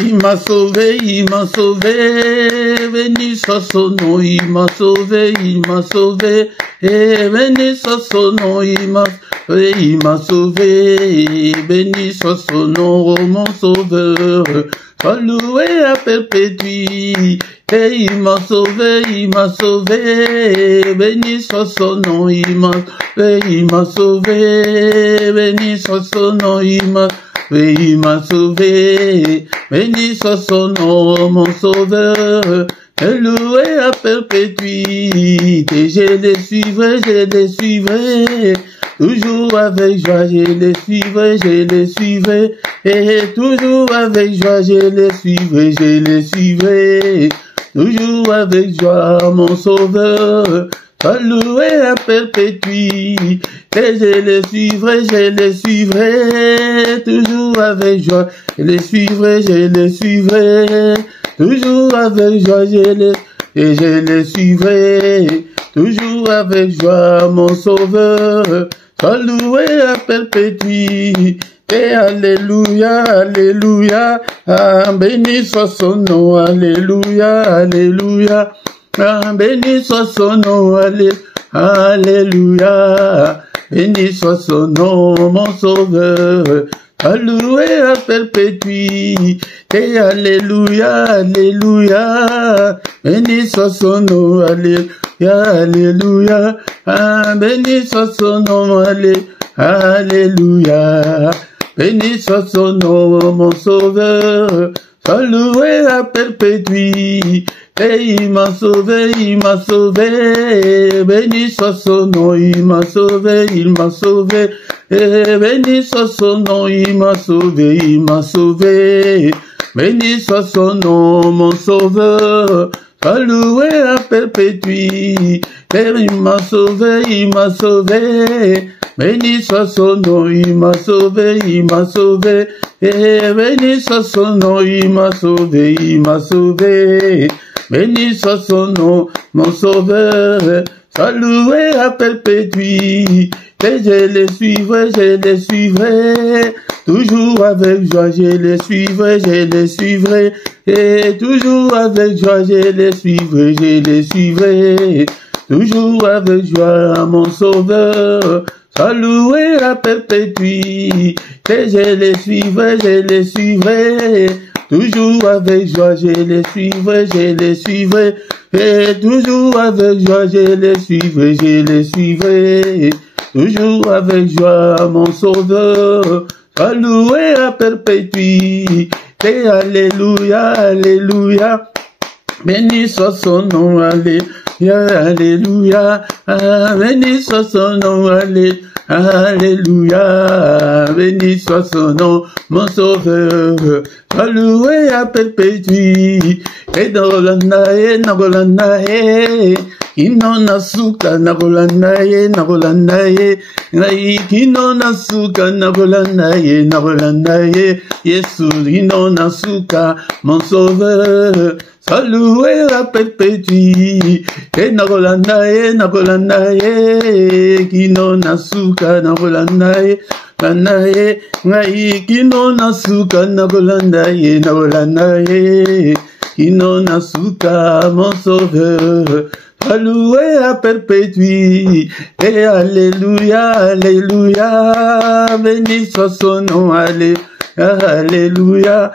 Il m'a sauvé, béni soit son nom, il m'a sauvé, et béni soit son nom, il m'a sauvé, béni soit son nom, oh mon sauveur, sois loué à perpétuité, et il m'a sauvé, béni soit son nom, il m'a sauvé, béni soit son nom, il m'a sauvé, béni soit son nom, mon sauveur, et loué à perpétuité, je les suivrai, toujours avec joie, je les suivrai, et toujours avec joie, je les suivrai, toujours avec joie, mon sauveur, sois loué à perpétuité, et je les suivrai, toujours avec joie, je les suivrai, toujours avec joie, je les suivrai, toujours avec joie, mon sauveur, sois loué à perpétuité, alléluia, alléluia, ah, béni soit son nom, alléluia, alléluia, ah, béni soit son nom, alléluia, béni soit son nom, mon sauveur, loué à perpétuité, alléluia, alléluia, béni soit son nom, alléluia, alléluia, ah, béni soit son nom, alléluia, béni soit son nom, mon sauveur, sois loué à perpétuité, il m'a sauvé, béni soit son nom, il m'a sauvé, et béni soit son nom, il m'a sauvé, béni soit son nom, mon sauveur, sois loué à perpétuité, il m'a sauvé, béni soit son nom, il m'a sauvé, et béni soit son nom, il m'a sauvé, béni soit son nom, mon sauveur, sois loué à perpétuité, je les suivrai, toujours avec joie, je les suivrai, et toujours avec joie, je les suivrai, toujours avec joie, mon sauveur, sois loué à perpétuité, je les suivrai, toujours avec joie, je les suivrai, et toujours avec joie, je les suivrai, toujours avec joie, mon sauveur, sois loué à perpétuité, alléluia, alléluia, béni soit son nom, alléluia, alléluia, ah, béni soit son nom, alléluia, béni soit son nom, mon sauveur, sois loué à perpétuité, et Nagolanae, Kino Nasuka, Nagolanae, Kino Nasuka, Nagolanae, Yesu, Kino Nasuka, mon sauveur, sois loué à perpétuité, et Nagolanae, Kino Nasuka, Nagolanae, Kino Nasuka, Nagolanae, Kino Nasuka, mon sauveur, loué à perpétuité, et alléluia, alléluia, béni soit son nom, alléluia,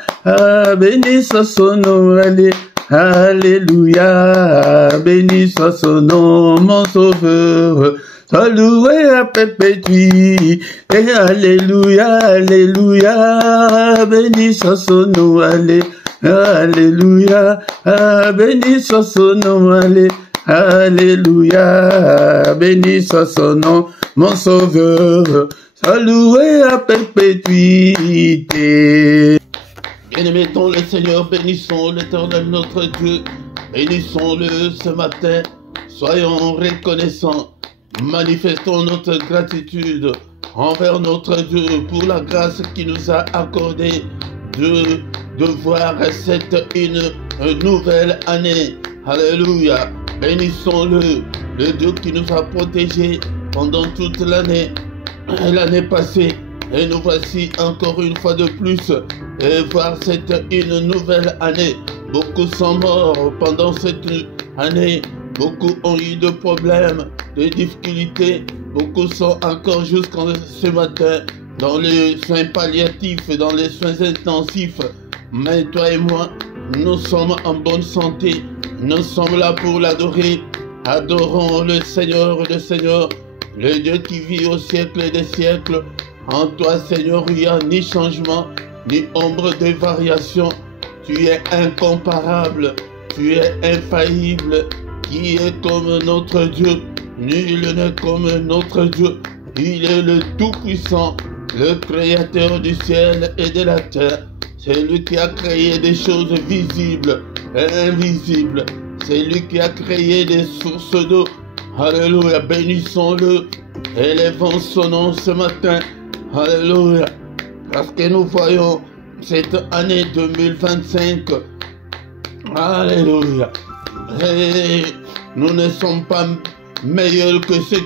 béni soit son nom, alléluia, béni soit son nom, mon sauveur, sois loué à perpétuité, et alléluia, alléluia, béni soit son nom, alléluia, béni soit son nom, alléluia, béni soit son nom, mon sauveur, sois loué à perpétuité. Bien-aimés dans le Seigneur, bénissons l'Éternel notre Dieu, bénissons-le ce matin, soyons reconnaissants, manifestons notre gratitude envers notre Dieu pour la grâce qu'il nous a accordée de voir cette une nouvelle année. Alléluia. Bénissons-le, le Dieu qui nous a protégés pendant toute l'année passée. Et nous voici encore une fois de plus et voir une nouvelle année. Beaucoup sont morts pendant cette année. Beaucoup ont eu de problèmes, de difficultés. Beaucoup sont encore jusqu'à ce matin dans les soins palliatifs, dans les soins intensifs. Mais toi et moi, nous sommes en bonne santé. Nous sommes là pour l'adorer. Adorons le Seigneur, le Dieu qui vit au siècle des siècles. En toi, Seigneur, il n'y a ni changement, ni ombre de variation. Tu es incomparable, tu es infaillible. Qui est comme notre Dieu? Nul n'est comme notre Dieu. Il est le Tout-Puissant, le Créateur du ciel et de la terre. C'est lui qui a créé des choses visibles et invisibles. C'est lui qui a créé des sources d'eau. Alléluia, bénissons-le. Élevons son nom ce matin. Alléluia. Parce que nous voyons cette année 2025. Alléluia. Et nous ne sommes pas meilleurs que ceux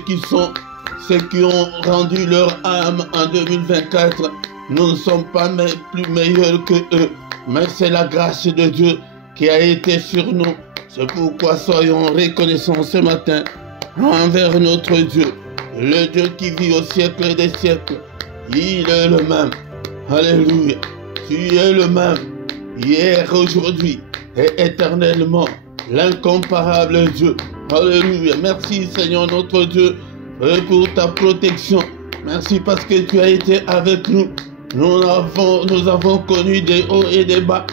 qui ont rendu leur âme en 2024. Nous ne sommes pas plus meilleurs que eux. Mais c'est la grâce de Dieu qui a été sur nous. C'est pourquoi soyons reconnaissants ce matin envers notre Dieu. Le Dieu qui vit au siècle des siècles. Il est le même. Alléluia. Tu es le même. Hier, aujourd'hui et éternellement. L'incomparable Dieu. Alléluia. Merci Seigneur notre Dieu pour ta protection. Merci parce que tu as été avec nous. Nous avons connu des hauts et des bas.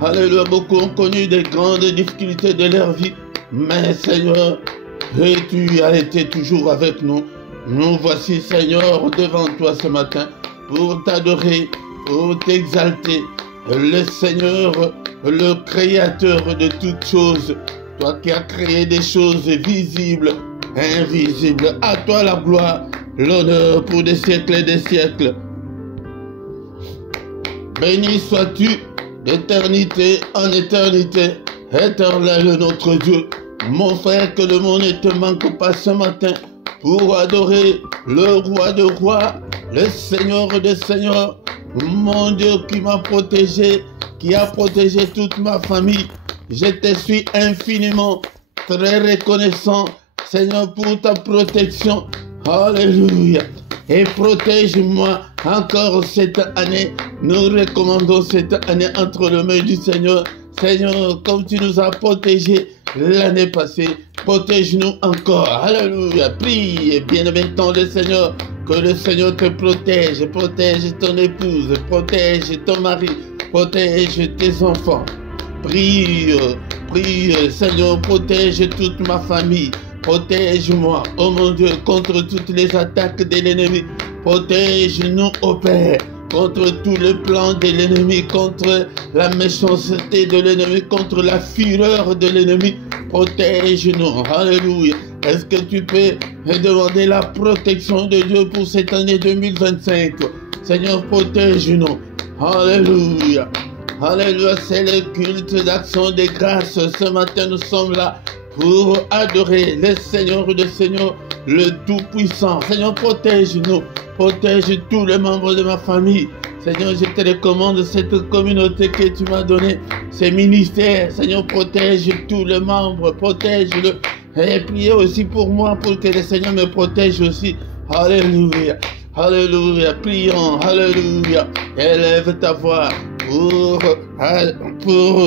Alléluia. Beaucoup ont connu des grandes difficultés de leur vie. Mais Seigneur, tu as été toujours avec nous. Nous voici Seigneur devant toi ce matin pour t'adorer, pour t'exalter. Le Seigneur, le Créateur de toutes choses, toi qui as créé des choses visibles, invisibles, à toi la gloire, l'honneur pour des siècles et des siècles. Béni sois-tu d'éternité en éternité, éternel notre Dieu. Mon frère, que le monde ne te manque pas ce matin pour adorer le roi de rois, le Seigneur des seigneurs, mon Dieu qui m'a protégé, qui a protégé toute ma famille. Je te suis infiniment très reconnaissant, Seigneur, pour ta protection. Alléluia. Et protège-moi encore cette année. Nous recommandons cette année entre les mains du Seigneur. Seigneur, comme tu nous as protégés l'année passée, protège-nous encore. Alléluia. Prie et bien-aimé le Seigneur. Que le Seigneur te protège, protège ton épouse, protège ton mari, protège tes enfants. Prie, Seigneur, protège toute ma famille. Protège-moi, oh mon Dieu, contre toutes les attaques de l'ennemi. Protège-nous, ô Père, contre tous les plans de l'ennemi, contre la méchanceté de l'ennemi, contre la fureur de l'ennemi. Protège-nous, alléluia. Est-ce que tu peux demander la protection de Dieu pour cette année 2025? Seigneur, protège-nous. Alléluia. Alléluia, c'est le culte d'action de grâce. Ce matin, nous sommes là pour adorer le Seigneur des Seigneurs, le Tout-Puissant. Seigneur, protège-nous. Protège tous les membres de ma famille. Seigneur, je te recommande cette communauté que tu m'as donnée, ces ministères. Seigneur, protège tous les membres, protège-le. Et priez aussi pour moi, pour que le Seigneur me protège aussi. Alléluia. Alléluia. Prions. Alléluia. Élève ta voix pour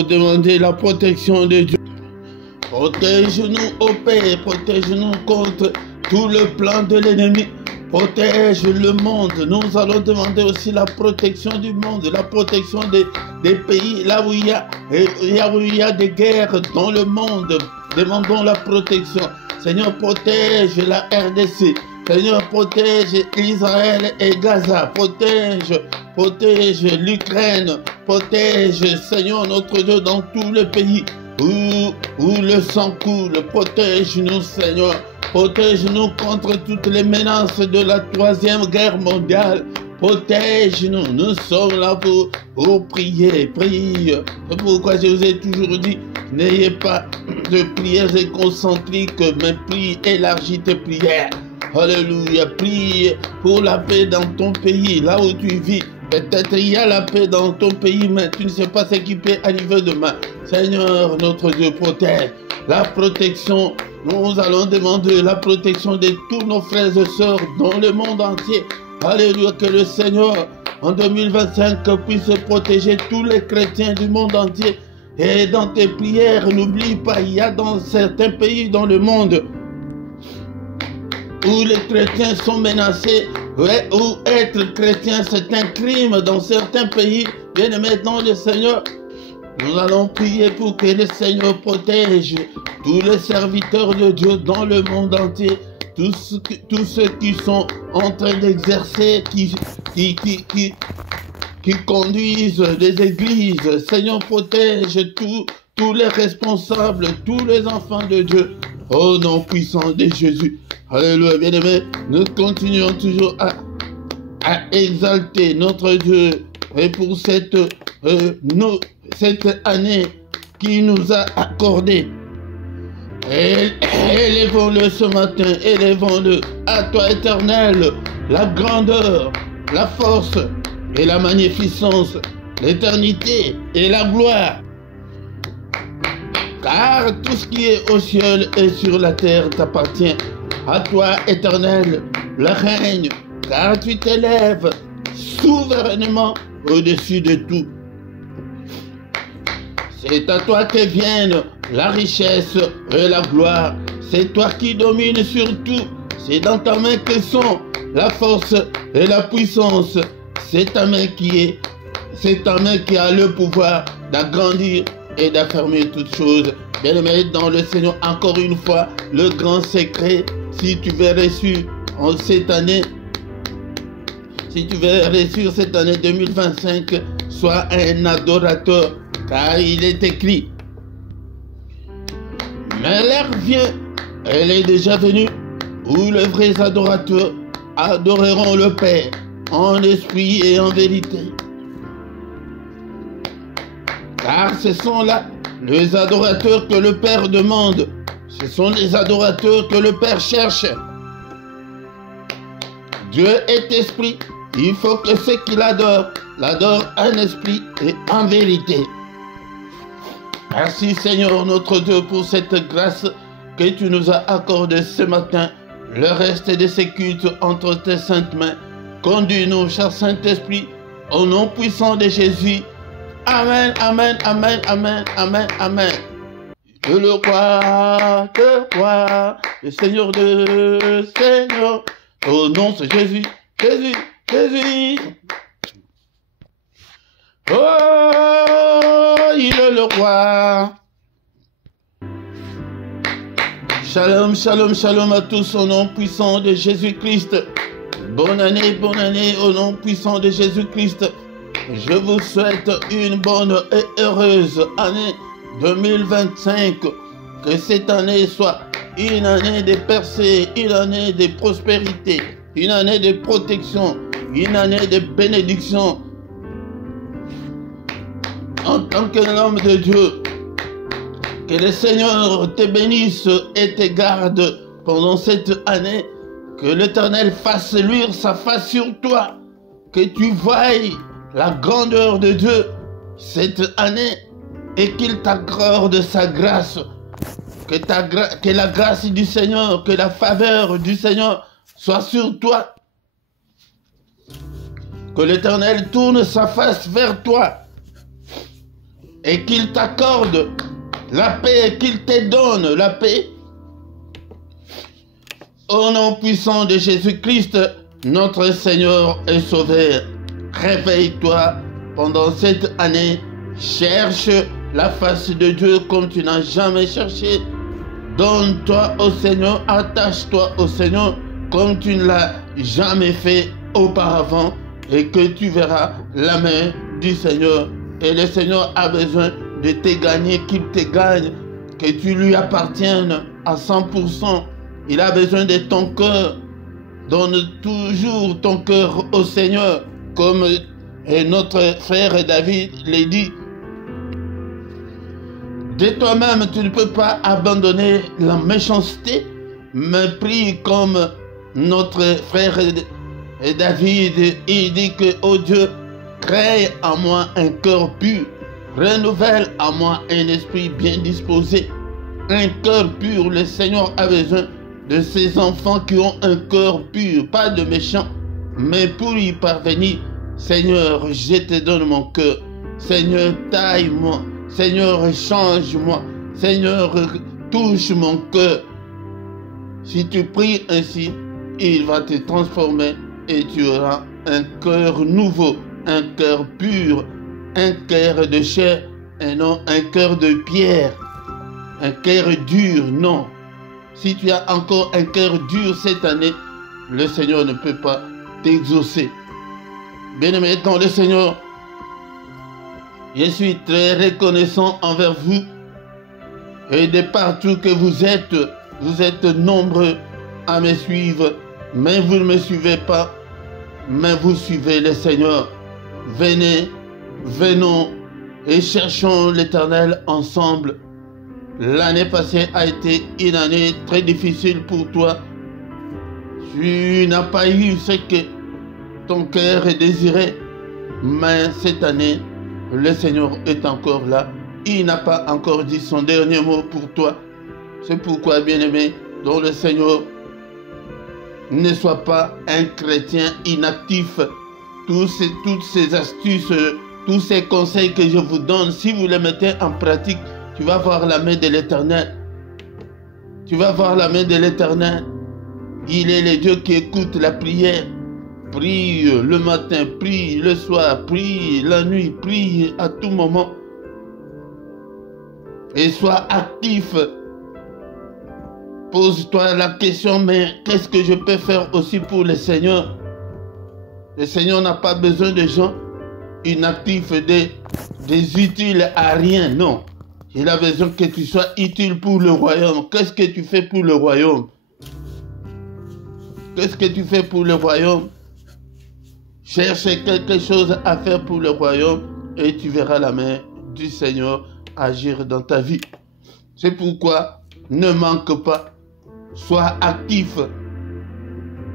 demander la protection de Dieu. Protège-nous, ô Père. Protège-nous contre tout le plan de l'ennemi. Protège le monde. Nous allons demander aussi la protection du monde, la protection des pays là où il y a des guerres dans le monde. Demandons la protection. Seigneur, protège la RDC. Seigneur, protège Israël et Gaza. Protège l'Ukraine. Protège, Seigneur, notre Dieu, dans tous les pays où le sang coule. Protège-nous, Seigneur. Protège-nous contre toutes les menaces de la 3e guerre mondiale. Protège-nous. Nous sommes là pour prier. Prie. C'est pourquoi je vous ai toujours dit, n'ayez pas de prières concentriques, mais prie, élargis tes prières. Alléluia. Prie pour la paix dans ton pays, là où tu vis. Peut-être il y a la paix dans ton pays, mais tu ne sais pas ce qui peut arriver demain. Seigneur, notre Dieu, protège. La protection, nous allons demander la protection de tous nos frères et sœurs dans le monde entier. Alléluia, que le Seigneur, en 2025, puisse protéger tous les chrétiens du monde entier. Et dans tes prières, n'oublie pas, il y a dans certains pays dans le monde où les chrétiens sont menacés, ouais, où être chrétien c'est un crime dans certains pays. Bien-aimés dans le Seigneur, nous allons prier pour que le Seigneur protège tous les serviteurs de Dieu dans le monde entier, tous ceux qui sont en train d'exercer, qui conduisent les églises. Seigneur, protège tous les responsables, tous les enfants de Dieu, au nom puissant de Jésus. Alléluia, bien-aimés, nous continuons toujours à exalter notre Dieu et pour cette année qu'il nous a accordée. Élevons-le ce matin, élevons-le à toi, Éternel, la grandeur, la force et la magnificence, l'éternité et la gloire. Car tout ce qui est au ciel et sur la terre t'appartient. À toi, Éternel, le règne, car tu t'élèves souverainement au-dessus de tout. C'est à toi que viennent la richesse et la gloire. C'est toi qui domines sur tout. C'est dans ta main que sont la force et la puissance. C'est ta main qui a le pouvoir d'agrandir et d'affermir toutes choses. Bien-aimés dans le Seigneur, encore une fois, le grand secret, si tu veux réussir en cette année, si tu veux réussir cette année 2025, sois un adorateur, car il est écrit. Mais l'heure vient, elle est déjà venue, où les vrais adorateurs adoreront le Père en esprit et en vérité. Car ce sont là les adorateurs que le Père demande. Ce sont les adorateurs que le Père cherche. Dieu est esprit. Il faut que ceux qui l'adorent en esprit et en vérité. Merci Seigneur notre Dieu pour cette grâce que tu nous as accordée ce matin. Le reste de ces cultes entre tes saintes mains. Conduis-nous, cher Saint-Esprit, au nom puissant de Jésus. Amen, amen, amen, amen, amen, amen. Que le roi, le Seigneur de Seigneur, au nom de Jésus, Jésus, Jésus. Oh, il est le roi. Shalom, shalom, shalom à tous au nom puissant de Jésus-Christ. Bonne année au nom puissant de Jésus-Christ. Je vous souhaite une bonne et heureuse année 2025. Que cette année soit une année de percée, une année de prospérité, une année de protection, une année de bénédiction. En tant qu'homme de Dieu, que le Seigneur te bénisse et te garde pendant cette année. Que l'Éternel fasse luire sa face sur toi. Que tu voies la grandeur de Dieu cette année et qu'il t'accorde sa grâce. Que la grâce du Seigneur, que la faveur du Seigneur soit sur toi. Que l'Éternel tourne sa face vers toi et qu'il t'accorde la paix, qu'il te donne la paix. Au nom puissant de Jésus-Christ, notre Seigneur et Sauveur, réveille-toi pendant cette année. Cherche la face de Dieu comme tu n'as jamais cherché. Donne-toi au Seigneur, attache-toi au Seigneur comme tu ne l'as jamais fait auparavant et que tu verras la main du Seigneur. Et le Seigneur a besoin de te gagner, qu'il te gagne, que tu lui appartiennes à 100%. Il a besoin de ton cœur. Donne toujours ton cœur au Seigneur, comme notre frère David l'a dit. De toi-même, tu ne peux pas abandonner la méchanceté, mais prie comme Notre frère David, il dit que, oh Dieu, crée en moi un cœur pur, renouvelle en moi un esprit bien disposé. Un cœur pur, le Seigneur a besoin de ses enfants qui ont un cœur pur, pas de méchants, mais pour y parvenir, Seigneur, je te donne mon cœur. Seigneur, taille-moi. Seigneur, change-moi. Seigneur, touche mon cœur. Si tu pries ainsi, il va te transformer et tu auras un cœur nouveau, un cœur pur, un cœur de chair et non un cœur de pierre, un cœur dur, non. Si tu as encore un cœur dur cette année, le Seigneur ne peut pas t'exaucer. Bien-aimés dans le Seigneur, je suis très reconnaissant envers vous et de partout que vous êtes nombreux à me suivre, mais vous ne me suivez pas, mais vous suivez le Seigneur. Venez, venons et cherchons l'Éternel ensemble. L'année passée a été une année très difficile pour toi. Tu n'as pas eu ce que ton cœur désirait, mais cette année, le Seigneur est encore là. Il n'a pas encore dit son dernier mot pour toi. C'est pourquoi, bien-aimé, dans le Seigneur, ne sois pas un chrétien inactif. Toutes ces astuces, tous ces conseils que je vous donne, si vous les mettez en pratique, tu vas voir la main de l'Éternel. Tu vas voir la main de l'Éternel. Il est le Dieu qui écoute la prière. Prie le matin, prie le soir, prie la nuit, prie à tout moment. Et sois actif. Pose-toi la question, mais qu'est-ce que je peux faire aussi pour le Seigneur? Le Seigneur n'a pas besoin de gens inactifs, des utiles à rien, non. Il a besoin que tu sois utile pour le royaume. Qu'est-ce que tu fais pour le royaume? Qu'est-ce que tu fais pour le royaume? Cherche quelque chose à faire pour le royaume et tu verras la main du Seigneur agir dans ta vie. C'est pourquoi ne manque pas. Sois actif.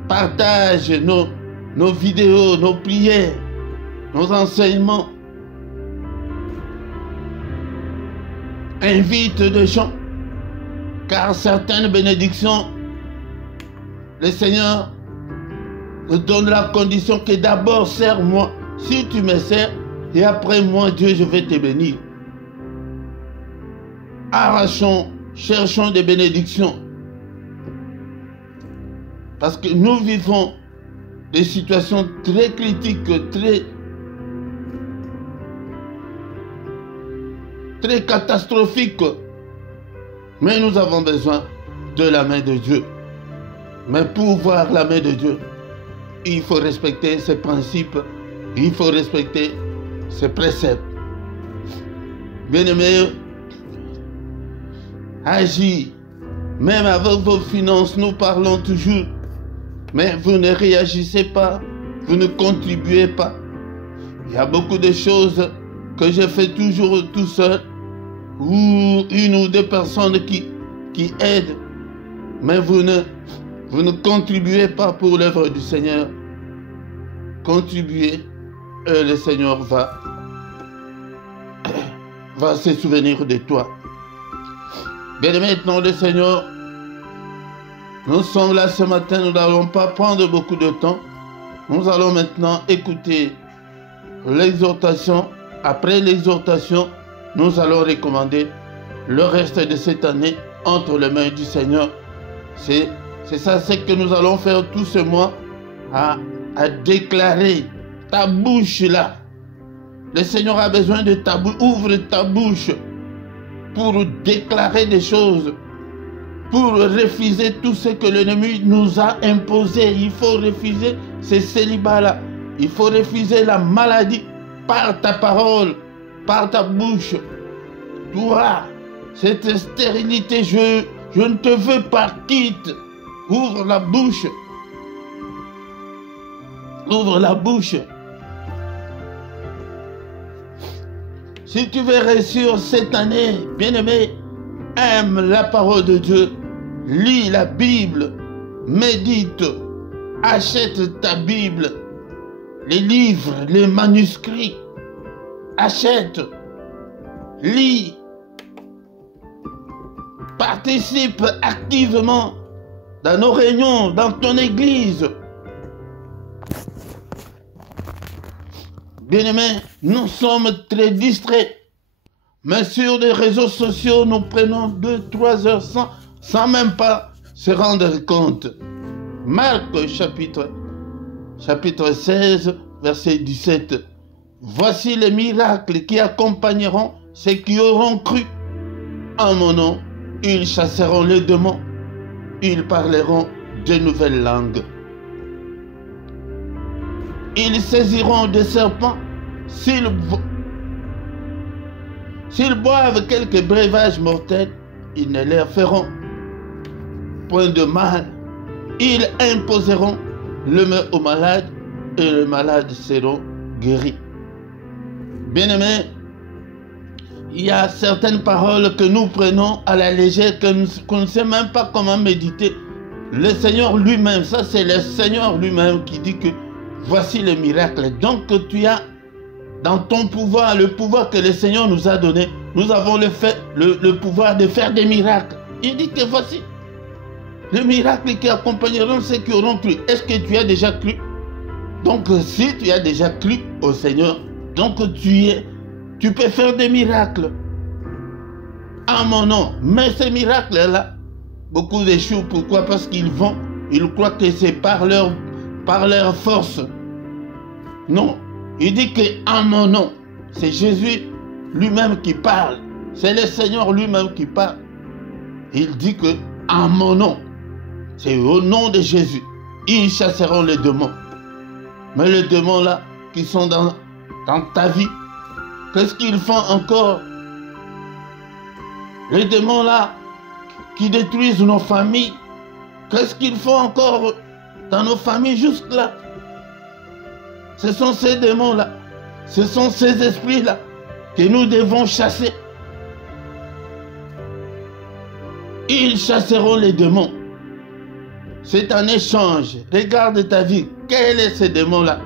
Partage nos vidéos, nos prières, nos enseignements. Invite des gens, car certaines bénédictions, le Seigneur nous donne la condition que d'abord sers-moi. Si tu me sers, et après moi, Dieu, je vais te bénir. Arrachons, cherchons des bénédictions. Parce que nous vivons des situations très critiques, très catastrophiques. Mais nous avons besoin de la main de Dieu. Mais pour voir la main de Dieu, il faut respecter ses principes, il faut respecter ses préceptes. Bien-aimés, agis. Même avec vos finances, nous parlons toujours. Mais vous ne réagissez pas, vous ne contribuez pas. Il y a beaucoup de choses que je fais toujours tout seul, ou une ou deux personnes qui aident, mais vous ne contribuez pas pour l'œuvre du Seigneur. Contribuez et le Seigneur va se souvenir de toi. Bien maintenant le Seigneur, nous sommes là ce matin, nous n'allons pas prendre beaucoup de temps. Nous allons maintenant écouter l'exhortation. Après l'exhortation, nous allons recommander le reste de cette année entre les mains du Seigneur. C'est ça, c'est que nous allons faire tout ce mois à déclarer ta bouche là. Le Seigneur a besoin de ta bouche. Ouvre ta bouche pour déclarer des choses, pour refuser tout ce que l'ennemi nous a imposé. Il faut refuser ces célibats-là. Il faut refuser la maladie par ta parole, par ta bouche. Toi, cette stérilité, je ne te veux pas, quitte. Ouvre la bouche. Ouvre la bouche. Si tu veux réussir cette année, bien-aimé, aime la parole de Dieu, lis la Bible, médite Achète ta Bible, les livres, les manuscrits. Achète, lis, participe activement dans nos réunions, dans ton église. Bien-aimés, nous sommes très distraits. Mais sur les réseaux sociaux, nous prenons 2-3 heures sans même pas se rendre compte. Marc chapitre 16, verset 17. Voici les miracles qui accompagneront ceux qui auront cru. En mon nom, ils chasseront les démons. Ils parleront de nouvelles langues. Ils saisiront des serpents. S'ils boivent quelques breuvages mortels, ils ne leur feront point de mal. Ils imposeront le main aux malades et les malades seront guéris. Bien-aimés, il y a certaines paroles que nous prenons à la légère, qu'on ne sait même pas comment méditer. Le Seigneur lui-même, ça c'est le Seigneur lui-même qui dit que voici les miracles. Donc tu as dans ton pouvoir, le pouvoir que le Seigneur nous a donné, nous avons le pouvoir de faire des miracles. Il dit que voici les miracles qui accompagneront ceux qui auront cru. Est-ce que tu as déjà cru? Donc si tu as déjà cru au Seigneur, donc tu peux faire des miracles en mon nom. Mais ces miracles-là, beaucoup échouent. Pourquoi? Parce qu'ils croient que c'est par leur force. Non. Il dit que en mon nom, c'est Jésus lui-même qui parle. C'est le Seigneur lui-même qui parle. Il dit que en mon nom, c'est au nom de Jésus, ils chasseront les démons. Mais les démons là, qui sont dans ta vie, qu'est-ce qu'ils font encore? Les démons là, qui détruisent nos familles, qu'est-ce qu'ils font encore dans nos familles jusque-là? Ce sont ces démons-là, ce sont ces esprits-là que nous devons chasser. Ils chasseront les démons. C'est un échange. Regarde ta vie. Quel est ce démon-là?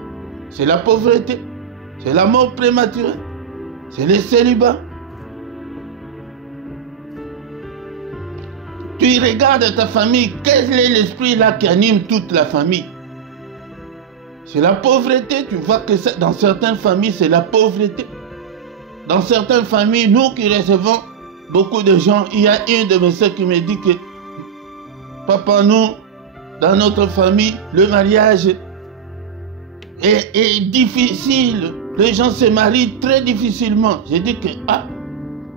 C'est la pauvreté, c'est la mort prématurée, c'est le célibat. Tu regardes ta famille, quel est l'esprit-là qui anime toute la famille? C'est la pauvreté. Tu vois que dans certaines familles, c'est la pauvreté. Dans certaines familles, nous qui recevons beaucoup de gens, il y a une de mes soeurs qui me dit que papa, nous, dans notre famille, le mariage est difficile. Les gens se marient très difficilement. J'ai dit que,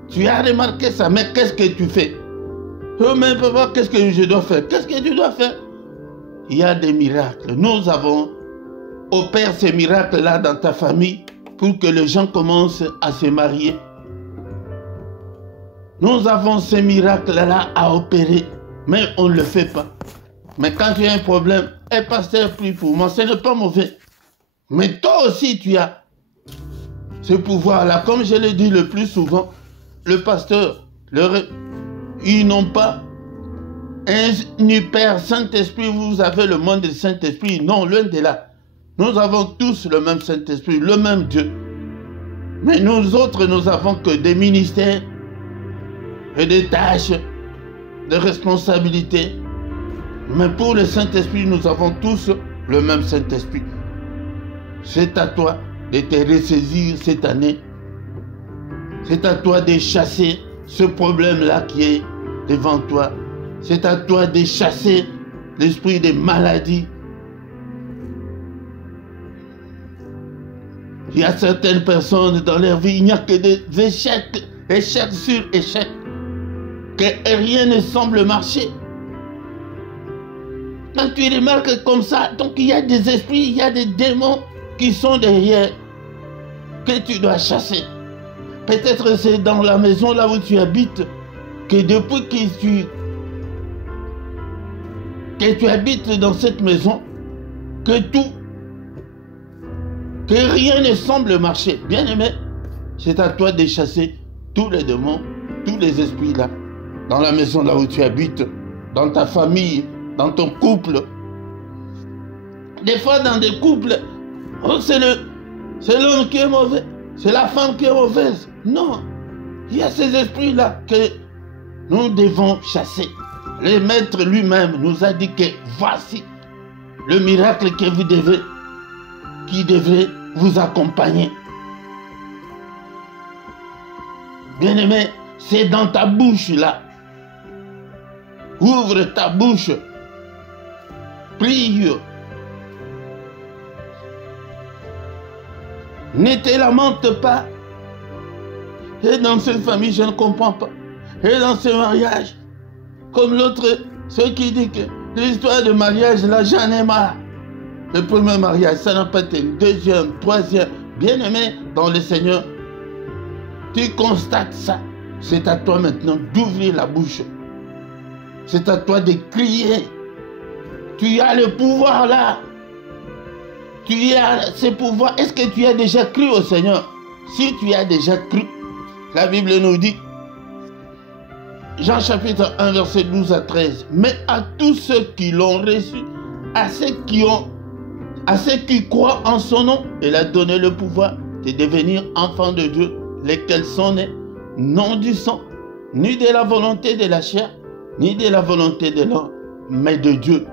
tu as remarqué ça, mais qu'est-ce que tu fais? Oh, mais papa, qu'est-ce que je dois faire? Qu'est-ce que tu dois faire? Il y a des miracles. Nous avons opéré ces miracles-là dans ta famille pour que les gens commencent à se marier. Nous avons ces miracles-là à opérer, mais on ne le fait pas. Mais quand tu as un problème, pasteur, prie pour moi, ce n'est pas mauvais. Mais toi aussi, tu as ce pouvoir-là. Comme je le dis le plus souvent, le pasteur, ils n'ont pas un Père Saint-Esprit, vous avez le monde du Saint-Esprit. Non, loin de là. Nous avons tous le même Saint-Esprit, le même Dieu. Mais nous autres, nous avons que des ministères et des tâches, des responsabilités. Mais pour le Saint-Esprit, nous avons tous le même Saint-Esprit. C'est à toi de te ressaisir cette année. C'est à toi de chasser ce problème-là qui est devant toi. C'est à toi de chasser l'esprit des maladies. Il y a certaines personnes dans leur vie, il n'y a que des échecs, échecs sur échecs, que rien ne semble marcher. Quand tu remarques comme ça, donc il y a des esprits, il y a des démons qui sont derrière, que tu dois chasser. Peut-être c'est dans la maison là où tu habites, que depuis que tu habites dans cette maison, que rien ne semble marcher. Bien-aimé, c'est à toi de chasser tous les démons, tous les esprits là, dans la maison là où tu habites, dans ta famille, dans ton couple. Des fois, dans des couples, oh, c'est l'homme qui est mauvais, c'est la femme qui est mauvaise. Non, il y a ces esprits-là que nous devons chasser. Le Maître lui-même nous a dit que voici le miracle que vous devez, qui devrait vous accompagner. Bien-aimé, c'est dans ta bouche là. Ouvre ta bouche. Prie. Ne te lamente pas. Et dans cette famille, je ne comprends pas. Et dans ce mariage, comme l'autre, ceux qui disent que l'histoire de mariage, là, j'en ai marre. Le premier mariage, ça n'a pas été le deuxième, troisième. Bien-aimé dans le Seigneur, tu constates ça. C'est à toi maintenant d'ouvrir la bouche. C'est à toi de crier. Tu as le pouvoir là. Tu as ce pouvoir. Est-ce que tu as déjà cru au Seigneur? Si tu as déjà cru, la Bible nous dit, Jean chapitre 1, verset 12 à 13, mais à tous ceux qui l'ont reçu, à ceux qui croient en son nom, il a donné le pouvoir de devenir enfants de Dieu, lesquels sont nés, non du sang, ni de la volonté de la chair, ni de la volonté de l'homme, mais de Dieu.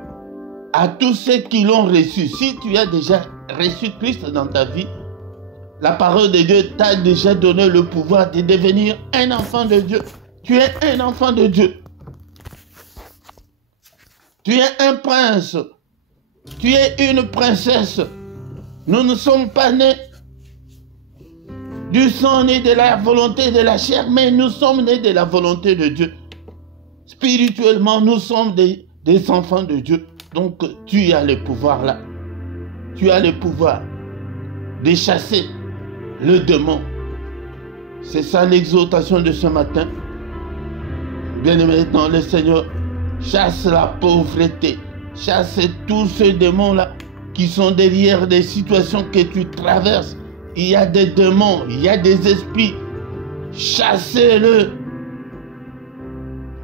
À tous ceux qui l'ont reçu, si tu as déjà reçu Christ dans ta vie, la parole de Dieu t'a déjà donné le pouvoir de devenir un enfant de Dieu. Tu es un enfant de Dieu. Tu es un prince. Tu es une princesse. Nous ne sommes pas nés du sang ni de la volonté de la chair, mais nous sommes nés de la volonté de Dieu. Spirituellement, nous sommes des enfants de Dieu. Donc, tu as le pouvoir là. Tu as le pouvoir de chasser le démon. C'est ça l'exhortation de ce matin. Bien-aimé dans le Seigneur, chasse la pauvreté. Chasse tous ces démons-là qui sont derrière des situations que tu traverses. Il y a des démons, il y a des esprits. Chassez-le.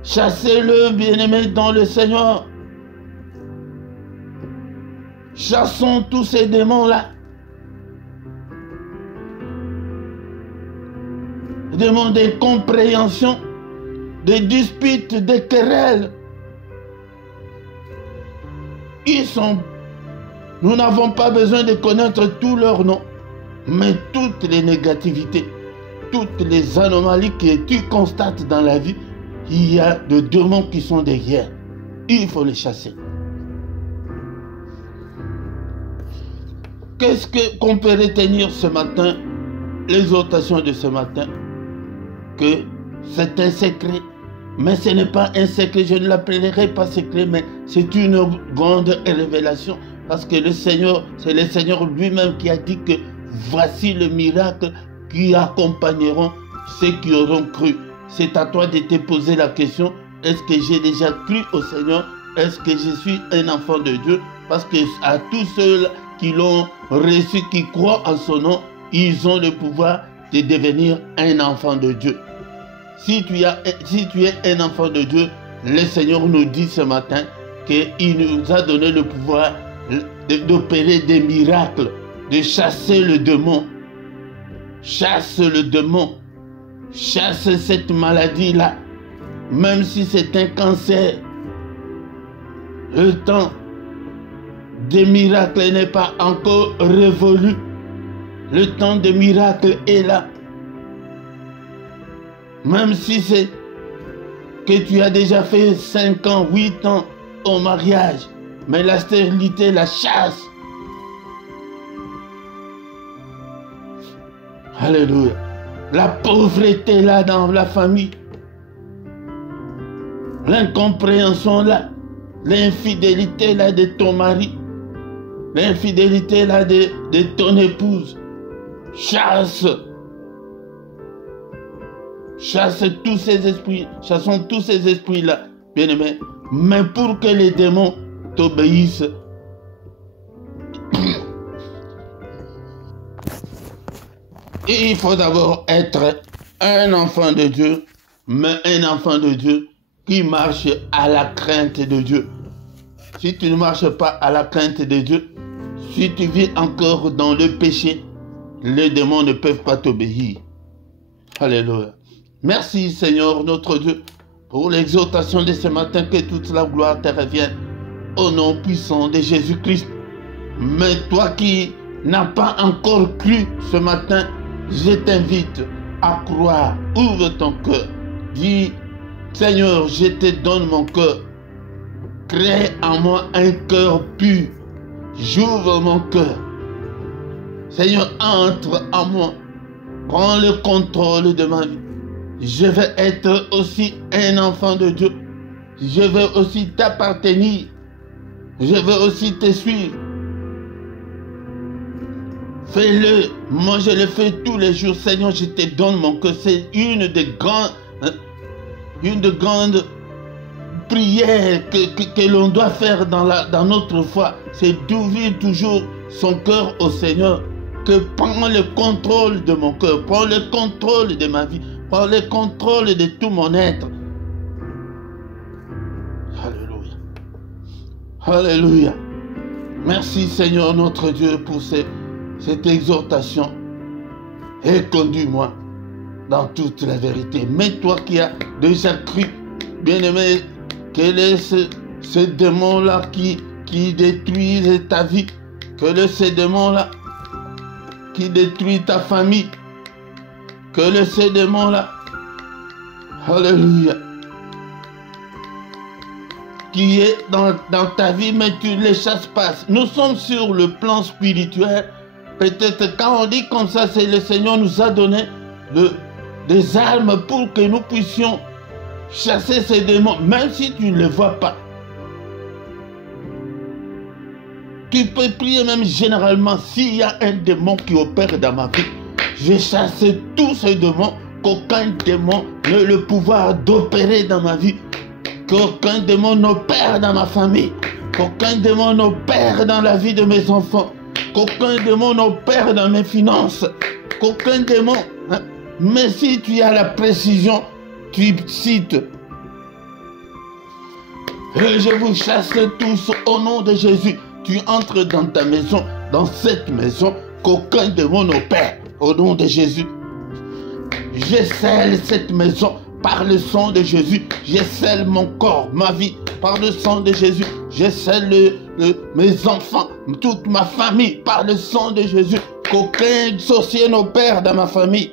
Chassez-le, bien-aimé dans le Seigneur. Chassons tous ces démons-là. Démons de compréhension, des disputes, des querelles. Nous n'avons pas besoin de connaître tous leurs noms, mais toutes les négativités, toutes les anomalies que tu constates dans la vie, il y a des démons qui sont derrière. Il faut les chasser. Qu'est-ce qu'on peut retenir ce matin, l'exhortation de ce matin? Que c'est un secret, mais ce n'est pas un secret, je ne l'appellerai pas secret, mais c'est une grande révélation, parce que le Seigneur, c'est le Seigneur lui-même qui a dit que voici le miracle qui accompagneront ceux qui auront cru. C'est à toi de te poser la question, est-ce que j'ai déjà cru au Seigneur? Est-ce que je suis un enfant de Dieu? Parce que à tous ceux qui l'ont reçu, qui croient en son nom, ils ont le pouvoir de devenir un enfant de Dieu. Si tu es un enfant de Dieu, le Seigneur nous dit ce matin qu'il nous a donné le pouvoir d'opérer des miracles, de chasser le démon. Chasse le démon. Chasse cette maladie-là. Même si c'est un cancer, le temps des miracles n'est pas encore révolu. Le temps des miracles est là. Même si c'est que tu as déjà fait 5 ans, 8 ans au mariage, mais la stérilité, la chasse. Alléluia. La pauvreté là dans la famille. L'incompréhension là. L'infidélité là de ton mari. L'infidélité là de ton épouse. Chasse. Chasse tous ces esprits. Chassons tous ces esprits là, bien-aimés. Mais pour que les démons t'obéissent, il faut d'abord être un enfant de Dieu, mais un enfant de Dieu qui marche à la crainte de Dieu. Si tu ne marches pas à la crainte de Dieu, Si tu vis encore dans le péché, les démons ne peuvent pas t'obéir. Alléluia. Merci Seigneur notre Dieu pour l'exhortation de ce matin, que toute la gloire te revienne au nom puissant de Jésus-Christ. Mais toi qui n'as pas encore cru ce matin, je t'invite à croire. Ouvre ton cœur. Dis, Seigneur, je te donne mon cœur. Crée en moi un cœur pur. J'ouvre mon cœur. Seigneur, entre en moi. Prends le contrôle de ma vie. Je vais être aussi un enfant de Dieu. Je vais aussi t'appartenir. Je vais aussi te suivre. Fais-le. Moi, je le fais tous les jours. Seigneur, je te donne mon cœur. C'est une des grandes prières que l'on doit faire dans notre foi. C'est d'ouvrir toujours son cœur au Seigneur. Que prends le contrôle de mon cœur. Prends le contrôle de ma vie. Prends le contrôle de tout mon être. Alléluia. Alléluia. Merci Seigneur notre Dieu pour cette exhortation. Et conduis-moi dans toute la vérité. Mais toi qui as déjà cru, bien-aimé, quel est ce démon-là qui détruit ta vie? Quel est ce démon-là qui détruit ta famille? Quel est ce démon-là? Alléluia. Qui est dans ta vie, mais tu ne les chasses pas. Nous sommes sur le plan spirituel. Peut-être quand on dit comme ça, c'est le Seigneur nous a donné des armes pour que nous puissions chasser ces démons, même si tu ne les vois pas. Tu peux prier même généralement, s'il y a un démon qui opère dans ma vie, je chasse tous ces démons, qu'aucun démon n'ait le pouvoir d'opérer dans ma vie, qu'aucun démon n'opère dans ma famille, qu'aucun démon n'opère dans la vie de mes enfants, qu'aucun démon n'opère dans mes finances, qu'aucun démon... Hein? Mais si tu as la précision, tu cites. Et je vous chasse tous au nom de Jésus. Tu entres dans ta maison, dans cette maison, qu'aucun démon n'opère au nom de Jésus. Je scelle cette maison par le sang de Jésus. Je scelle mon corps, ma vie, par le sang de Jésus. Je scelle mes enfants, toute ma famille, par le sang de Jésus. Qu'aucun sorcier n'opère dans ma famille.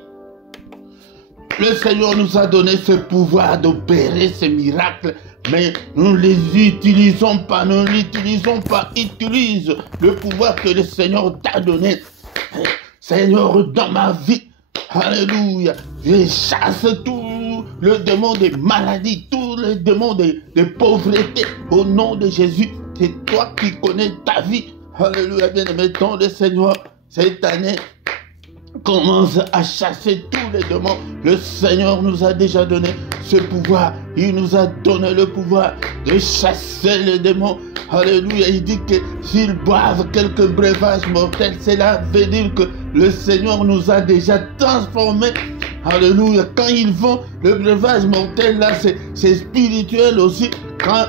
Le Seigneur nous a donné ce pouvoir d'opérer ces miracles, mais nous ne les utilisons pas, nous ne l'utilisons pas. Utilise le pouvoir que le Seigneur t'a donné. Seigneur, dans ma vie, alléluia, je chasse tout le démon des maladies, tous les démons de pauvreté, au nom de Jésus. C'est toi qui connais ta vie. Alléluia, bien-aimé, dans le Seigneur, cette année, commence à chasser tous les démons. Le Seigneur nous a déjà donné ce pouvoir. Il nous a donné le pouvoir de chasser les démons. Alléluia. Il dit que s'ils boivent quelques breuvages mortels, cela veut dire que le Seigneur nous a déjà transformés. Alléluia. Quand ils vont, le breuvage mortel là, c'est spirituel aussi. Quand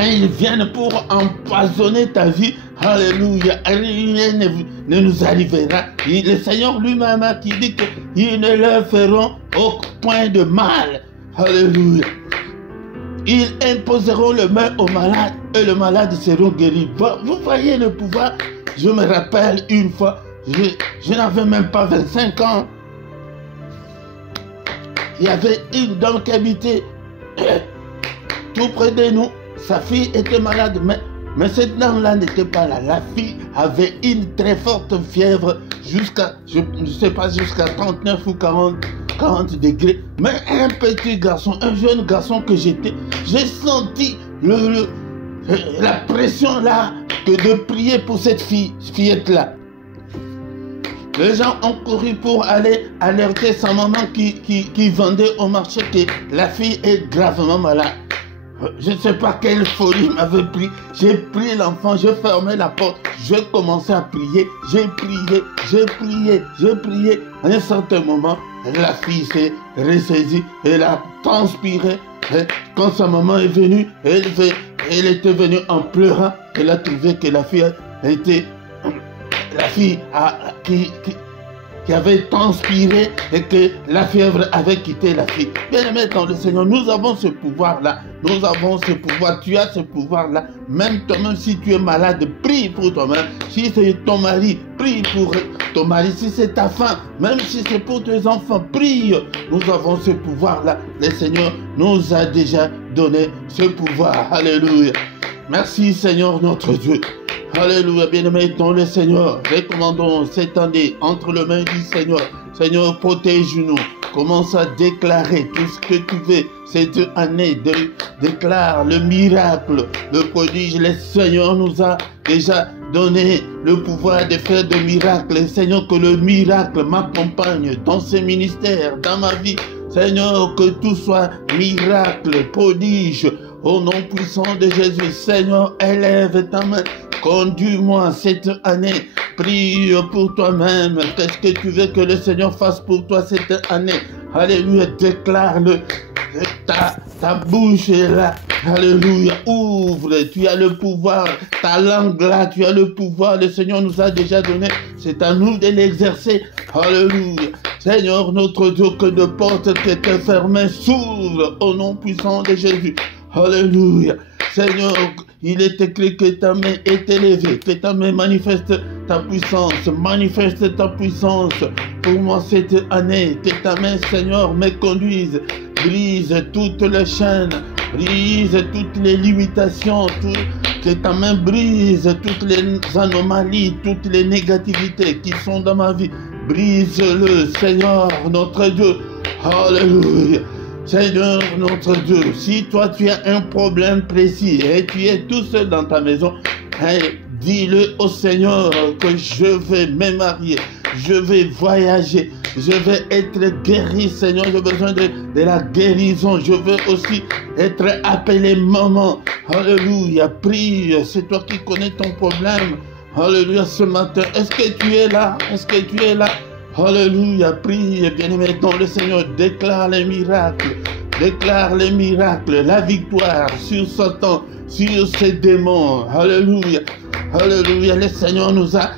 ils viennent pour empoisonner ta vie, alléluia, rien ne nous arrivera. Le Seigneur lui-même qui dit qu'ils ne leur feront aucun point de mal. Alléluia. Ils imposeront le main au malade et le malade seront guéris. Vous voyez le pouvoir? Je me rappelle une fois, je n'avais même pas 25 ans. Il y avait une dame qui habitait tout près de nous. Sa fille était malade, mais cette dame-là n'était pas là. La fille avait une très forte fièvre jusqu'à, je ne sais pas, jusqu'à 39 ou 40 degrés. Mais un petit garçon, un jeune garçon que j'étais, j'ai senti la pression là, que de prier pour cette fillette-là. Les gens ont couru pour aller alerter sa maman qui vendait au marché que la fille est gravement malade. Je ne sais pas quelle folie m'avait pris. J'ai pris l'enfant, j'ai fermé la porte, j'ai commencé à prier, j'ai prié. À un certain moment, la fille s'est ressaisie, elle a transpiré. Quand sa maman est venue, elle était venue en pleurant. Elle a trouvé que la fille été la fille qui avait transpiré et que la fièvre avait quitté la fille. Bien-aimé dans le Seigneur, nous avons ce pouvoir-là. Nous avons ce pouvoir. Tu as ce pouvoir-là. Même toi-même, si tu es malade, prie pour toi-même. Si c'est ton mari, prie pour ton mari. Si c'est ta femme, même si c'est pour tes enfants, prie. Nous avons ce pouvoir-là. Le Seigneur nous a déjà donné ce pouvoir. Alléluia. Merci Seigneur notre Dieu. Alléluia, bien-aimés dans le Seigneur. Recommandons cette année entre les mains du Seigneur. Seigneur, protège-nous. Commence à déclarer tout ce que tu veux. Cette année, déclare le miracle, le prodige. Le Seigneur nous a déjà donné le pouvoir de faire des miracles. Seigneur, que le miracle m'accompagne dans ce ministère, dans ma vie. Seigneur, que tout soit miracle, prodige. Au nom puissant de Jésus, Seigneur, élève ta main. Conduis-moi cette année. Prie pour toi-même. Qu'est-ce que tu veux que le Seigneur fasse pour toi cette année? Alléluia. Déclare-le. Ta bouche est là. Alléluia. Ouvre. Tu as le pouvoir. Ta langue là. Tu as le pouvoir. Le Seigneur nous a déjà donné. C'est à nous de l'exercer. Alléluia. Seigneur, notre Dieu, que de portes qui étaient fermées s'ouvrent au nom puissant de Jésus. Alléluia. Seigneur, il est écrit que ta main est élevée, que ta main manifeste ta puissance pour moi cette année, que ta main, Seigneur, me conduise, brise toutes les chaînes, brise toutes les limitations, que ta main brise toutes les anomalies, toutes les négativités qui sont dans ma vie, brise-le, Seigneur, notre Dieu, alléluia. Seigneur notre Dieu, si toi tu as un problème précis et tu es tout seul dans ta maison, dis-le au Seigneur que je vais me marier, je vais voyager, je vais être guéri, Seigneur, j'ai besoin de la guérison, je veux aussi être appelé maman. Alléluia, prie, c'est toi qui connais ton problème. Alléluia, ce matin, est-ce que tu es là? Est-ce que tu es là? Alléluia, prie, bien-aimé dans le Seigneur, déclare les miracles, la victoire sur Satan, sur ses démons. Alléluia, alléluia, le Seigneur nous a,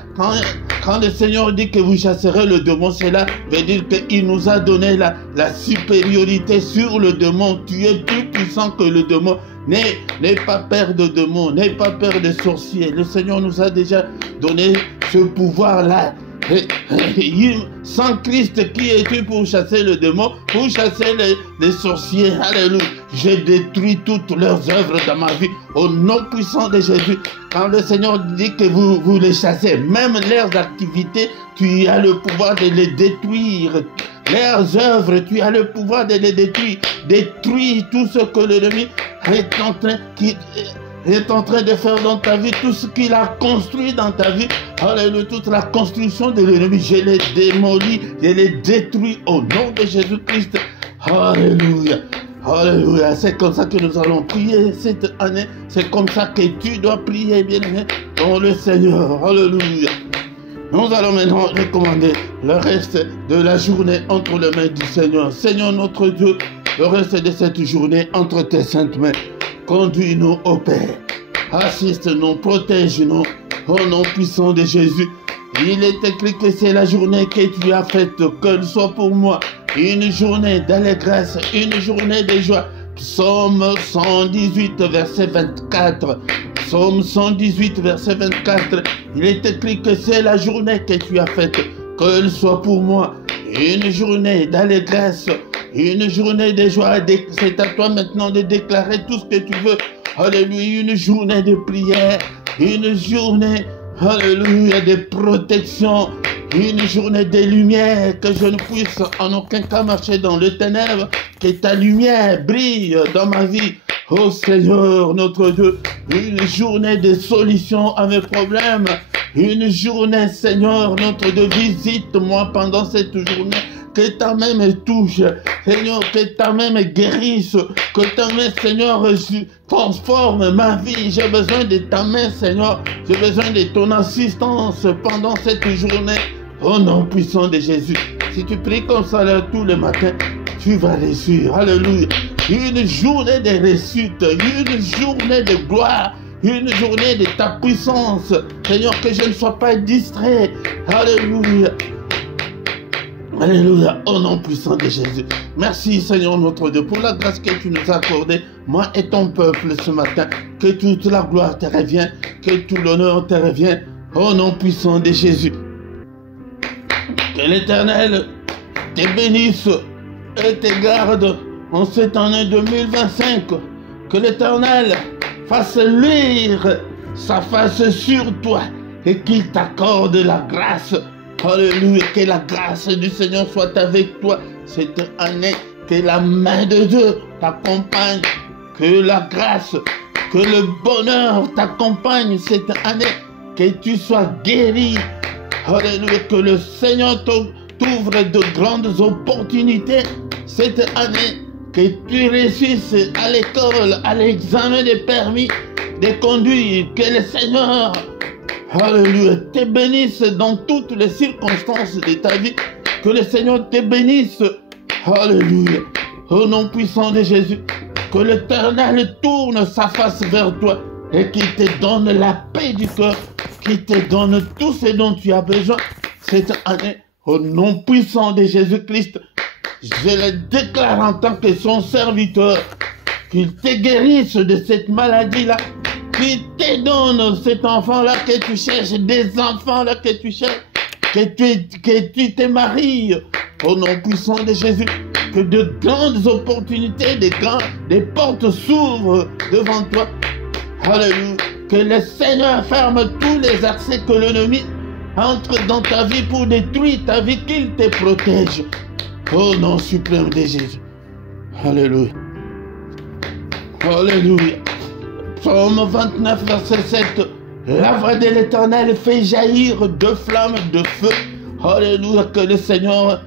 quand le Seigneur dit que vous chasserez le démon, cela veut dire qu'il nous a donné la supériorité sur le démon. Tu es plus puissant que le démon. N'aie pas peur de démons, n'aie pas peur de sorciers. Le Seigneur nous a déjà donné ce pouvoir-là. Sans Christ, qui es-tu pour chasser le démon, pour chasser les sorciers? Alléluia. J'ai détruit toutes leurs œuvres dans ma vie au nom puissant de Jésus. Quand le Seigneur dit que vous les chassez, même leurs activités, tu as le pouvoir de les détruire. Leurs œuvres, tu as le pouvoir de les détruire. Détruis tout ce que l'ennemi est en train de faire dans ta vie, tout ce qu'il a construit dans ta vie. Alléluia, toute la construction de l'ennemi, je les démolis, je les détruis au nom de Jésus-Christ. Alléluia. Alléluia, c'est comme ça que nous allons prier cette année. C'est comme ça que tu dois prier, bien-aimé, dans le Seigneur. Alléluia. Nous allons maintenant recommander le reste de la journée entre les mains du Seigneur. Seigneur notre Dieu, le reste de cette journée entre tes saintes mains. Conduis-nous au Père. Assiste-nous, protège-nous au nom puissant de Jésus. Il est écrit que c'est la journée que tu as faite, qu'elle soit pour moi une journée d'allégresse, une journée de joie. Psaume 118, verset 24. Psaume 118, verset 24. Il est écrit que c'est la journée que tu as faite, qu'elle soit pour moi une journée d'allégresse, une journée de joie. C'est à toi maintenant de déclarer tout ce que tu veux. Alléluia, une journée de prière, une journée, alléluia, de protection, une journée de lumière, que je ne puisse en aucun cas marcher dans les ténèbres, que ta lumière brille dans ma vie. Oh Seigneur, notre Dieu, une journée de solution à mes problèmes, une journée, Seigneur, notre Dieu, visite-moi pendant cette journée. Que ta main me touche, Seigneur, que ta main me guérisse, que ta main, Seigneur, transforme ma vie. J'ai besoin de ta main, Seigneur. J'ai besoin de ton assistance pendant cette journée. Au nom puissant de Jésus. Si tu pries comme ça là, tous les matins, tu vas réussir. Alléluia. Une journée de réussite, une journée de gloire, une journée de ta puissance. Seigneur, que je ne sois pas distrait. Alléluia. Alléluia, au nom puissant de Jésus. Merci Seigneur notre Dieu pour la grâce que tu nous as accordée, moi et ton peuple ce matin. Que toute la gloire te revienne, que tout l'honneur te revienne, au nom puissant de Jésus. Que l'Éternel te bénisse et te garde en cette année 2025. Que l'Éternel fasse luire sa face sur toi et qu'il t'accorde la grâce. Alléluia, que la grâce du Seigneur soit avec toi cette année, que la main de Dieu t'accompagne, que la grâce, que le bonheur t'accompagne cette année, que tu sois guéri. Alléluia, que le Seigneur t'ouvre de grandes opportunités cette année, que tu réussisses à l'école, à l'examen des permis de conduire, que le Seigneur, alléluia, te bénisse dans toutes les circonstances de ta vie. Que le Seigneur te bénisse. Alléluia. Au nom puissant de Jésus. Que l'Éternel tourne sa face vers toi et qu'il te donne la paix du cœur. Qu'il te donne tout ce dont tu as besoin cette année. Au nom puissant de Jésus-Christ. Je le déclare en tant que son serviteur. Qu'il te guérisse de cette maladie-là. Qu'il te donne cet enfant-là que tu cherches, des enfants-là que tu cherches, que tu te maries, au nom puissant de Jésus, que de grandes opportunités, des portes s'ouvrent devant toi. Alléluia. Que le Seigneur ferme tous les accès que l'ennemi entre dans ta vie pour détruire ta vie, qu'il te protège. Au nom suprême de Jésus. Alléluia. Alléluia. Psaume 29, verset 7. La voix de l'Éternel fait jaillir deux flammes de feu. Alléluia, que le Seigneur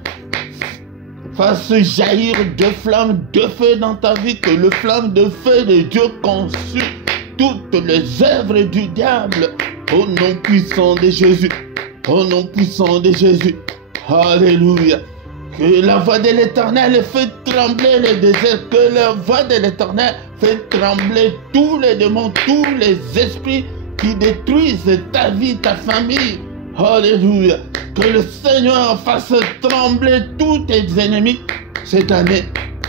fasse jaillir deux flammes de feu dans ta vie, que le flamme de feu de Dieu consume toutes les œuvres du diable. Au nom puissant de Jésus. Au nom puissant de Jésus. Alléluia. Que la voix de l'Éternel fait trembler les déserts. Que la voix de l'Éternel fait trembler tous les démons, tous les esprits qui détruisent ta vie, ta famille. Alléluia. Que le Seigneur fasse trembler tous tes ennemis cette année.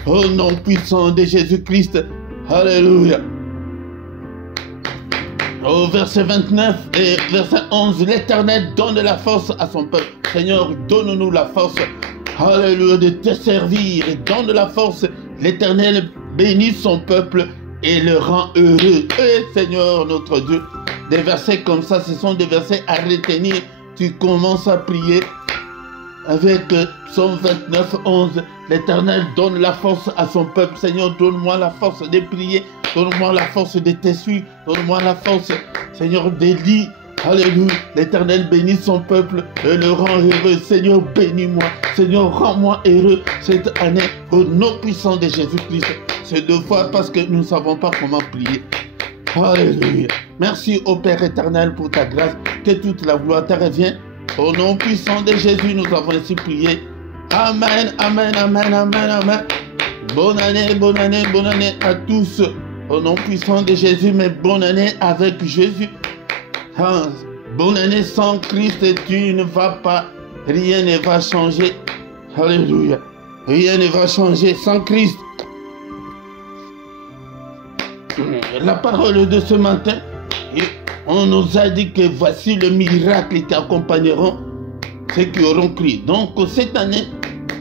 Au nom puissant de Jésus-Christ. Alléluia. Au verset 29 et verset 11, l'Éternel donne la force à son peuple. Seigneur, donne-nous la force. Alléluia, de te servir et donne la force. L'Éternel bénit son peuple et le rend heureux. Et Seigneur notre Dieu, des versets comme ça, ce sont des versets à retenir. Tu commences à prier avec Psaume 29, 11. L'Éternel donne la force à son peuple. Seigneur, donne-moi la force de prier. Donne-moi la force de te suivre. Donne-moi la force, Seigneur, de lire. Alléluia. L'Éternel bénit son peuple et le rend heureux. Seigneur, bénis-moi. Seigneur, rends-moi heureux cette année au nom puissant de Jésus-Christ. C'est deux fois parce que nous ne savons pas comment prier. Alléluia. Merci au Père éternel pour ta grâce. Que toute la gloire te revienne. Au nom puissant de Jésus, nous avons ainsi prié. Amen, amen, amen, amen, amen. Bonne année à tous. Au nom puissant de Jésus, mais bonne année avec Jésus. Bonne année sans Christ, tu ne vas pas, rien ne va changer. Alléluia. Rien ne va changer sans Christ. La parole de ce matin, on nous a dit que voici le miracle qui accompagneront ceux qui auront crié. Donc cette année,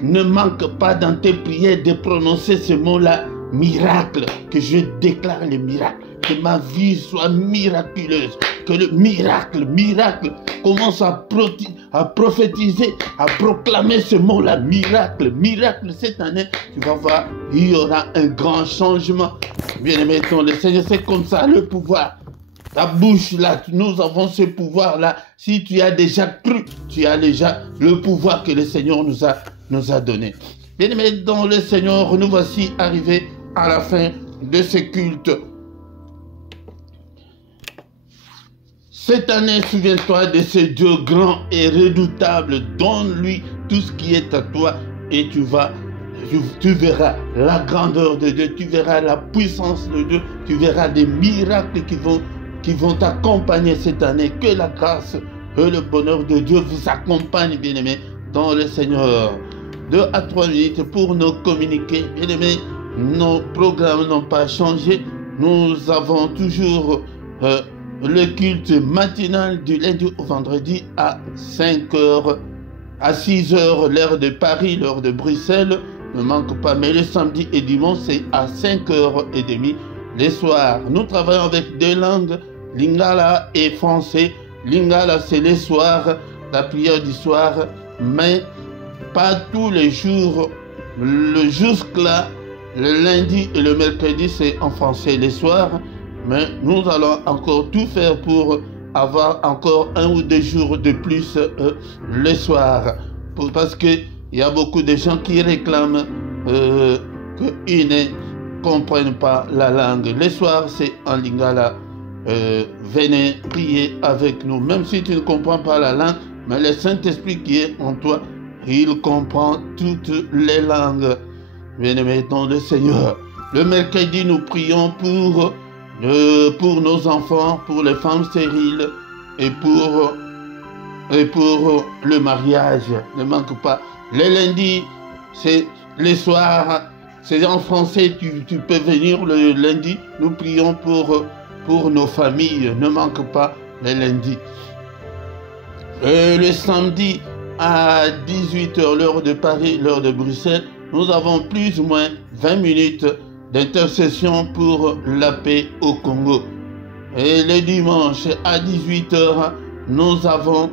ne manque pas dans tes prières de prononcer ce mot-là, miracle, que je déclare le miracle. Que ma vie soit miraculeuse. Que le miracle commence à prophétiser, à proclamer ce mot-là, miracle. Cette année, tu vas voir, il y aura un grand changement. Bien-aimé, le Seigneur, c'est comme ça, le pouvoir. Ta bouche là, nous avons ce pouvoir-là. Si tu as déjà cru, tu as déjà le pouvoir que le Seigneur nous a donné. Bien-aimé, dans le Seigneur, nous voici arrivés à la fin de ce culte. Cette année, souviens-toi de ce Dieu grand et redoutable. Donne-lui tout ce qui est à toi et tu verras la grandeur de Dieu, tu verras la puissance de Dieu, tu verras des miracles qui vont qui vont t'accompagner cette année. Que la grâce et le bonheur de Dieu vous accompagnent, bien-aimés, dans le Seigneur. 2 à 3 minutes pour nous communiquer, bien-aimés. Nos programmes n'ont pas changé. Nous avons toujours le culte matinal du lundi au vendredi à 5h, à 6h, l'heure de Paris, l'heure de Bruxelles. Ne manque pas, mais le samedi et dimanche, c'est à 5h30 les soirs. Nous travaillons avec 2 langues, Lingala et français. Lingala, c'est les soirs, la prière du soir, mais pas tous les jours. Jusque-là, le lundi et le mercredi, c'est en français les soirs. Mais nous allons encore tout faire pour avoir encore 1 ou 2 jours de plus le soir. Parce qu'il y a beaucoup de gens qui réclament qu'ils ne comprennent pas la langue. Le soir, c'est en Lingala. Venez prier avec nous. Même si tu ne comprends pas la langue, mais le Saint-Esprit qui est en toi, il comprend toutes les langues. Bien-aimés dans le Seigneur. Le mercredi, nous prions pour nos enfants, pour les femmes stériles et pour le mariage. Ne manque pas. Le lundi, c'est les soirs, c'est en français, tu peux venir le lundi. Nous prions pour nos familles. Ne manque pas le lundi. Le samedi à 18h, l'heure de Paris, l'heure de Bruxelles, nous avons plus ou moins 20 minutes d'intercession pour la paix au Congo. Et le dimanche à 18h, nous avons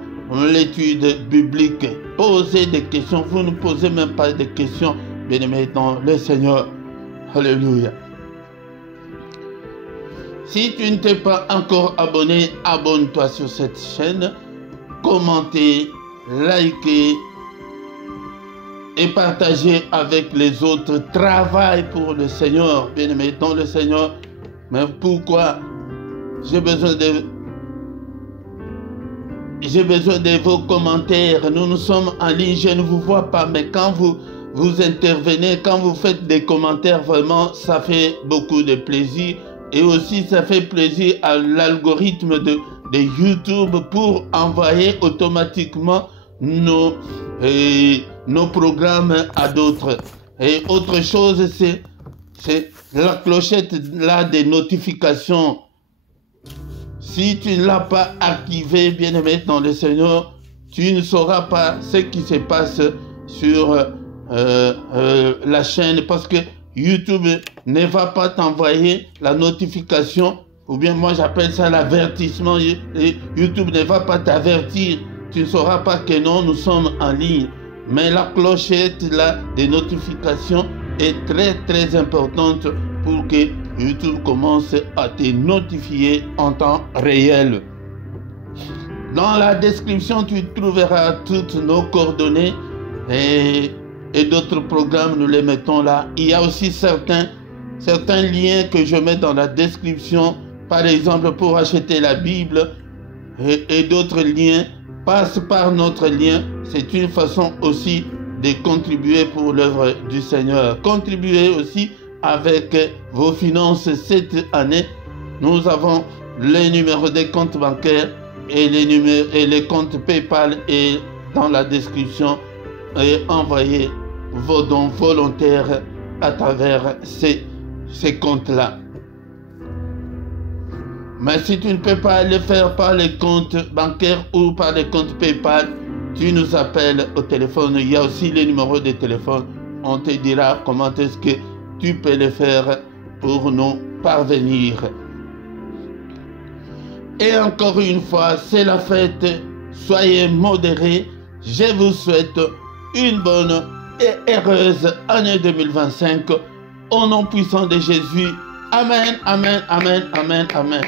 l'étude biblique. Posez des questions. Vous ne posez même pas de questions, bien-aimés dans le Seigneur. Alléluia. Si tu ne t'es pas encore abonné, abonne-toi sur cette chaîne. Commentez, likez et partagez avec les autres. Travaille pour le Seigneur, bien-aimés dans le Seigneur. Mais pourquoi? J'ai besoin de vos commentaires. Nous sommes en ligne, je ne vous vois pas, mais quand vous intervenez, quand vous faites des commentaires, vraiment, ça fait beaucoup de plaisir. Et aussi, ça fait plaisir à l'algorithme de YouTube pour envoyer automatiquement nos programmes à d'autres. Et autre chose, c'est la clochette là des notifications. Si tu ne l'as pas activé, bien-aimé dans le Seigneur, tu ne sauras pas ce qui se passe sur la chaîne, parce que YouTube ne va pas t'envoyer la notification, ou bien moi j'appelle ça l'avertissement. YouTube ne va pas t'avertir. Tu ne sauras pas que non, nous sommes en ligne. Mais la clochette là des notifications est très très importante pour que YouTube commence à te notifier en temps réel. Dans la description, tu trouveras toutes nos coordonnées et d'autres programmes, nous les mettons là. Il y a aussi certains liens que je mets dans la description. Par exemple, pour acheter la Bible et d'autres liens. Passe par notre lien. C'est une façon aussi de contribuer pour l'œuvre du Seigneur. Contribuez aussi avec vos finances cette année. Nous avons les numéros des comptes bancaires et les comptes PayPal et dans la description. Et envoyez vos dons volontaires à travers ces comptes-là. Mais si tu ne peux pas le faire par les comptes bancaires ou par les comptes PayPal, tu nous appelles au téléphone. Il y a aussi les numéros de téléphone. On te dira comment est-ce que tu peux le faire pour nous parvenir. Et encore une fois, c'est la fête. Soyez modérés. Je vous souhaite une bonne et heureuse année 2025. Au nom puissant de Jésus. Amen, amen, amen, amen, amen.